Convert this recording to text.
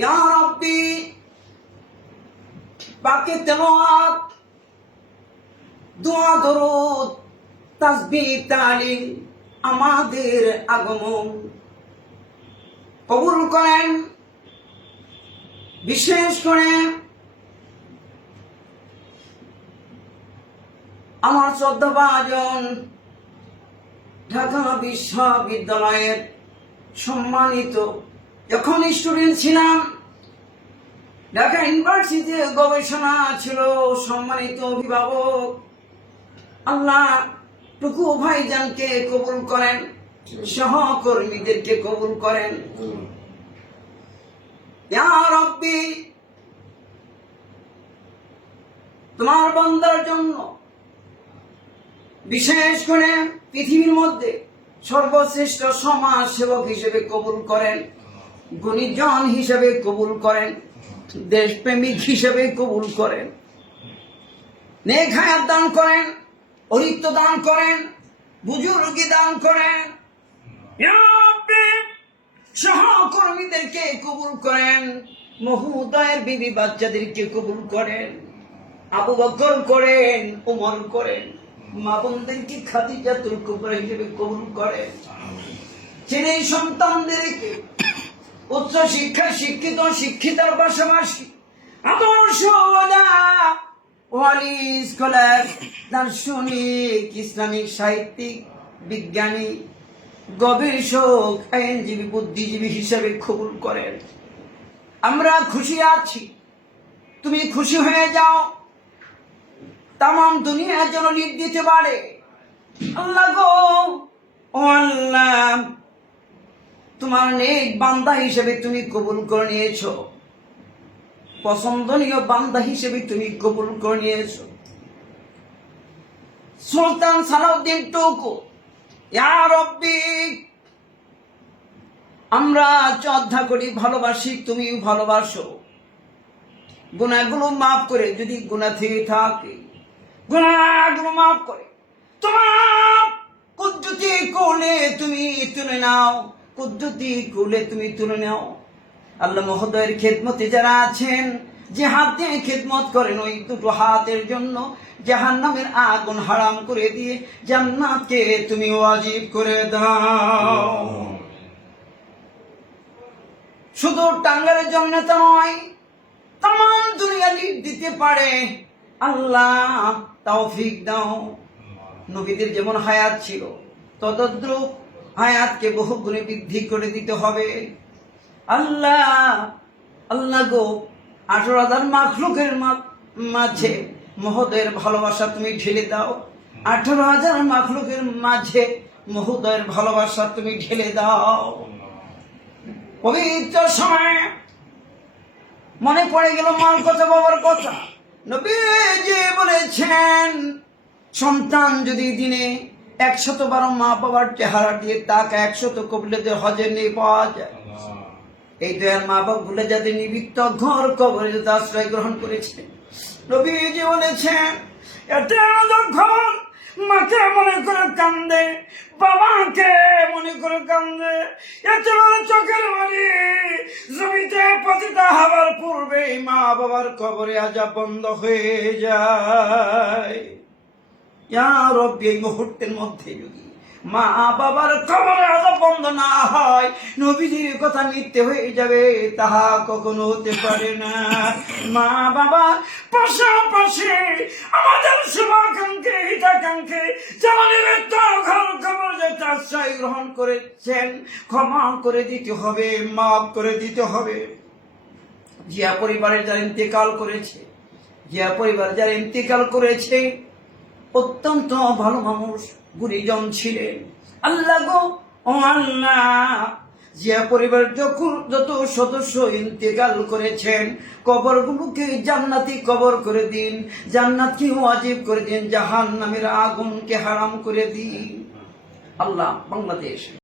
ইয়া রাব্বি পাকে তেলাওয়াত দোয়া দরুদ তাসবিহ তালিম আমাদের আগমন কবুল করেন। বিশেষ করে আমার শ্রদ্ধাভাজন ঢাকা বিশ্ববিদ্যালয়ের সম্মানিত যখন স্টুডেন্ট ছিলাম, ঢাকা ইউনিভার্সিটিতে গবেষণা ছিল, সম্মানিত অভিভাবক আল্লাহ টুকু ভাইজানকে কবুল করেন, সহকর্মীদেরকে কবুল করেন। ইয়া রাব্বি তোমার বান্দার জন্য বিশেষ করে পৃথিবীর মধ্যে সর্বশ্রেষ্ঠ সমাজ সেবক হিসেবে কবুল করেন, গুণীজন হিসেবে কবুল করেন, দেশপ্রেমিক হিসেবে কবুল করেন, নেক হায়াত দান করেন, অরিত্য দান করেন, বুজুর্গি দান করেন। সহকর্মীদেরকে কবুল করেন, মহোদয়ের বিবি বাচ্চাদেরকে কবুল করেন, আবু বকর করেন, উমর করেন, মা বোনদেরকে খাদিজাতুল কুবরা হিসেবে কবুল করেন, ছেলে সন্তানদেরকে উচ্চ শিক্ষায় শিক্ষিত শিক্ষিতার পাশাপাশি আদর্শ ওয়ালি স্কলার, দার্শনিক, ইসলামিক সাহিত্যিক, বিজ্ঞানী, গবেষক, আইনজীবী, বুদ্ধিজীবী হিসেবে কবুল করেন। আমরা খুশি আছি, তুমি খুশি হয়ে যাও, তাম দুনিয়ার জন্য লিড দিতে পারে। আল্লাহ গো, ও আল্লাহ, তোমার নেক বান্দা হিসেবে তুমি কবুল করে নিয়েছো, পছন্দনীয় বান্দা হিসেবে তুমি কবুল করে নিয়েছো। সুলতান সালাউদ্দিন টুকু, ইয়া রাব্বি আমরা শ্রদ্ধা করি, ভালোবাসি, তুমি ভালোবাসো। গুনাহগুলো মাফ করে, যদি গুনাহ থেকে থাকে গুনাহগুলো মাফ করে তোমার কুদরতি কোলে তুমি তুলে নাও, কুদরতি কোলে তুমি তুলে নাও। আল্লাহ মহোদয়ের খেদমতে যারা আছেন, যে হাত দিয়ে খেদমত করেন, ওই দুটো হাতের জন্য জাহান্নামের আগুন হারাম করে দিয়ে জান্নাতকে তুমি ওয়াজিব করে দাও। শুধু টাঙ্গারের জন্য তো নয়, তাম দুনিয়া লিড দিতে পারে। আল্লাহ তৌফিক দাও। নবীদের যেমন হায়াত ছিল, তদ্রূপ হায়াতকে বহু গুণে বৃদ্ধি করে দিতে হবে। আল্লাহ আল্লাহ গো, 18,000 মাখলুকের মাঝে মহোদয়ের ভালোবাসা তুমি ঢেলে দাও। 18,000 মাখলুকের মাঝে মহোদয়ের ভালোবাসা তুমি ঢেলে দাও। পবিত্র সময় মনে পড়ে গেল মার কথা, বাবার কথা। নবীজি বলেছেন, সন্তান যদি দিনে 112 মা বাবার চেহারা দিয়ে তাকে 100 কবুলেতে হজে নিয়ে পাওয়া যায়। এই দয়ার মা বাবা ভুলে যাদের নিবৃত্ত ঘর কবরে যাতে আশ্রয় গ্রহণ করেছে, নবীজি বলেছেন, এটা যখন মাকে মনে করে কান্দে, বাবাকে মনে করে কান্দে, এত চোখের বাড়ি জমিতে পতিত হবার পূর্বে মা বাবার কবরে আযাব বন্ধ হয়ে যায়। ইয়া রাব্বি এই মুহূর্তের মধ্যে যদি মা বাবার কবরে আযাব বন্ধ না হয়, নবীজির কথা মিথ্যে হয়ে যাবে, তাহা কখনো হতে পারে না। মা বাবা পাশাপাশি আমাদের শুভাকাঙ্ক্ষী হিতাকাঙ্ক্ষী যেমন ঘর কবর যেতে আশ্রয় গ্রহণ করেছেন, ক্ষমা করে দিতে হবে, মাফ করে দিতে হবে। জিয়া পরিবারের যারা ইন্তেকাল করেছে, জিয়া পরিবার যারা ইন্তেকাল করেছে, অত্যন্ত ভালো মানুষ, গুণীজন ছিলেন। আল্লাহ গো, ও আল্লাহ, জিয়া পরিবার যত সদস্য ইন্তেকাল করেছেন, কবরগুলোকে জান্নাতি কবর করে দিন, জান্নাতকে ওয়াজিব করে দিন, জাহান্নামের আগুনকে হারাম করে দিন। আল্লাহ বাংলাদেশ